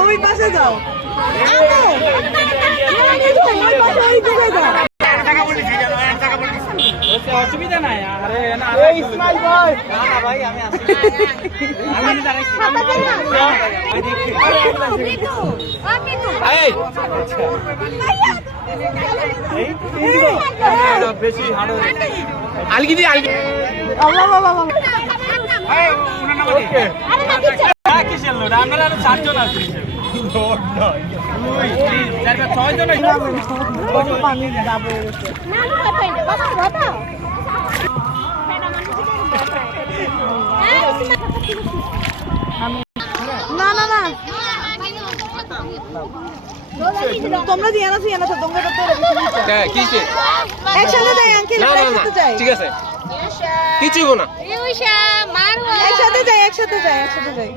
ওই পাশে যাও অসুবিধা নাই ইসমাইল ভাই ভাই আমি আসি বেশি আলগি দি আলগি কিসের লোড আমরা আরো 4 জন আছি লোড নয় 6 জন পানি যাবে না না না তোমরা দিয়ে না তো তোমরা তো কিসে একসাথে যাই আঙ্কেল একসাথে যাই ঠিক আছে কিছুই হবো না একসাথে যাই